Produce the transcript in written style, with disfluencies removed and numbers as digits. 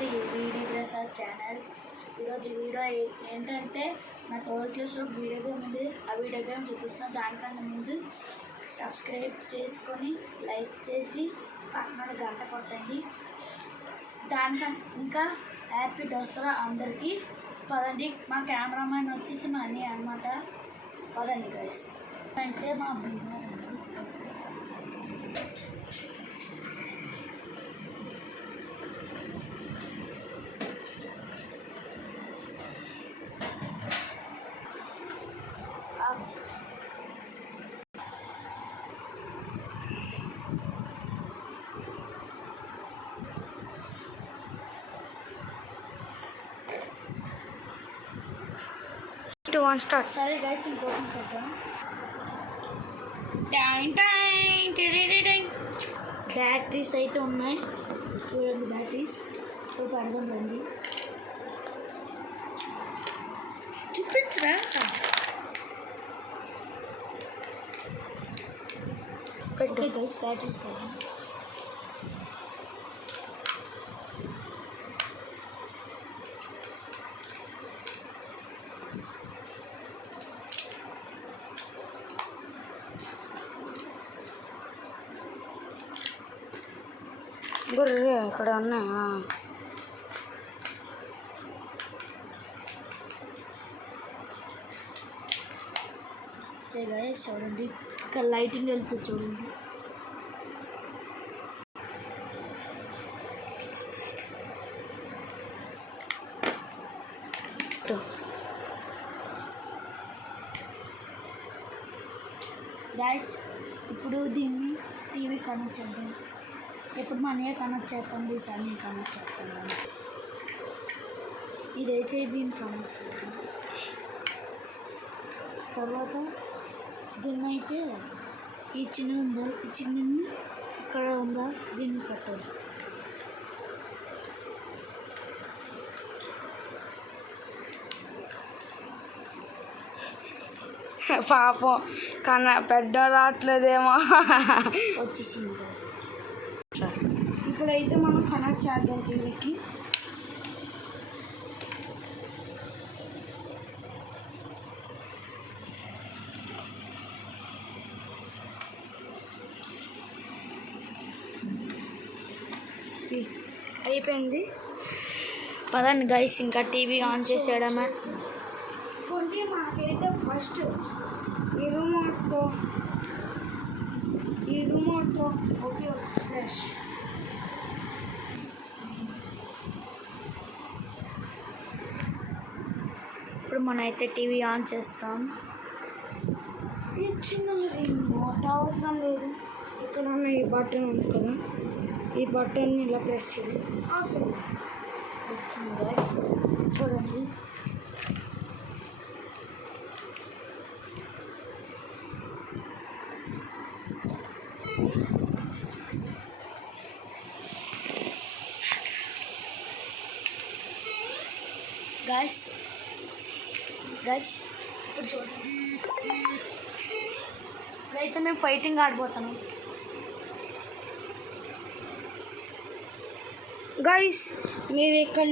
టు వీడి ప్రసాద్ ఛానల్. ఈరోజు వీడియో ఏంటంటే నా 12th క్లాస్లో వీడియో గేమ్ ఉంది. ఆ వీడియో గేమ్ చూపిస్తున్నాను. దానికన్నా ముందు సబ్స్క్రైబ్ చేసుకొని లైక్ చేసి పక్కన గంట కొట్టండి. దానికన్నా ఇంకా హ్యాపీ దసరా అందరికీ. పదండి, మా కెమెరామ్యాన్ వచ్చేసి మా అన్నయ్య అనమాట. పదండి గైస్. అయితే మా భీమా సరే గైస్, ఇంకోటి చేద్దాం. బ్యాటరీస్ అయితే ఉన్నాయి, చూడండి బ్యాటరీస్. ఇప్పుడు పడదాం రండి. చూపించరా? ఓకే గైస్, బ్యాటరీస్ పడదాం. గుర్రే ఇక్కడ ఉన్నాయా? గైస్ చూడండి, ఇక్కడ లైటింగ్ వెళ్తుంది చూడండి. గైస్ ఇప్పుడు దీన్ని టీవీ కనెక్ట్ చేద్దాం. ఇప్పుడు మా అన్నయ్య కనెక్ట్ చేస్తాం, ఈసారి నేను కనెక్ట్ చేస్తాను. ఇదైతే దీన్ని కనెక్ట్ చేద్దాం. తర్వాత దీన్ని అయితే ఈ చిన్న ఉందా, ఈ చిన్న ఇక్కడ ఉందా, దీన్ని పెట్టాలి. పాపం కన్నా పెద్ద రావట్లేదేమో. వచ్చేసింది. ఇప్పుడైతే మనం కనెక్ట్ చేద్దాం టీవీకి. అయిపోయింది. పదండి గైస్, ఇంకా టీవీ ఆన్ చేసేయడమే. కొన్ని మాకైతే ఫస్ట్ ఈ రిమోట్తో ఓకే ఫ్లాష్. ఇప్పుడు మనం అయితే టీవీ ఆన్ చేస్తాం. ఈ చిన్న రిమోట్ అవసరం లేదు. ఇక్కడ ఉన్న ఈ బటన్ ఉంది కదా, ఈ బటన్ ఇలా ప్రెస్ చేయాలి. అవసరం వచ్చింది గైస్, చూడండి. గైస్ ఇప్పుడు చూడండి, ఇప్పుడైతే మేము ఫైటింగ్ ఆడిపోతున్నాం. గైస్ మీరు ఇక్కడ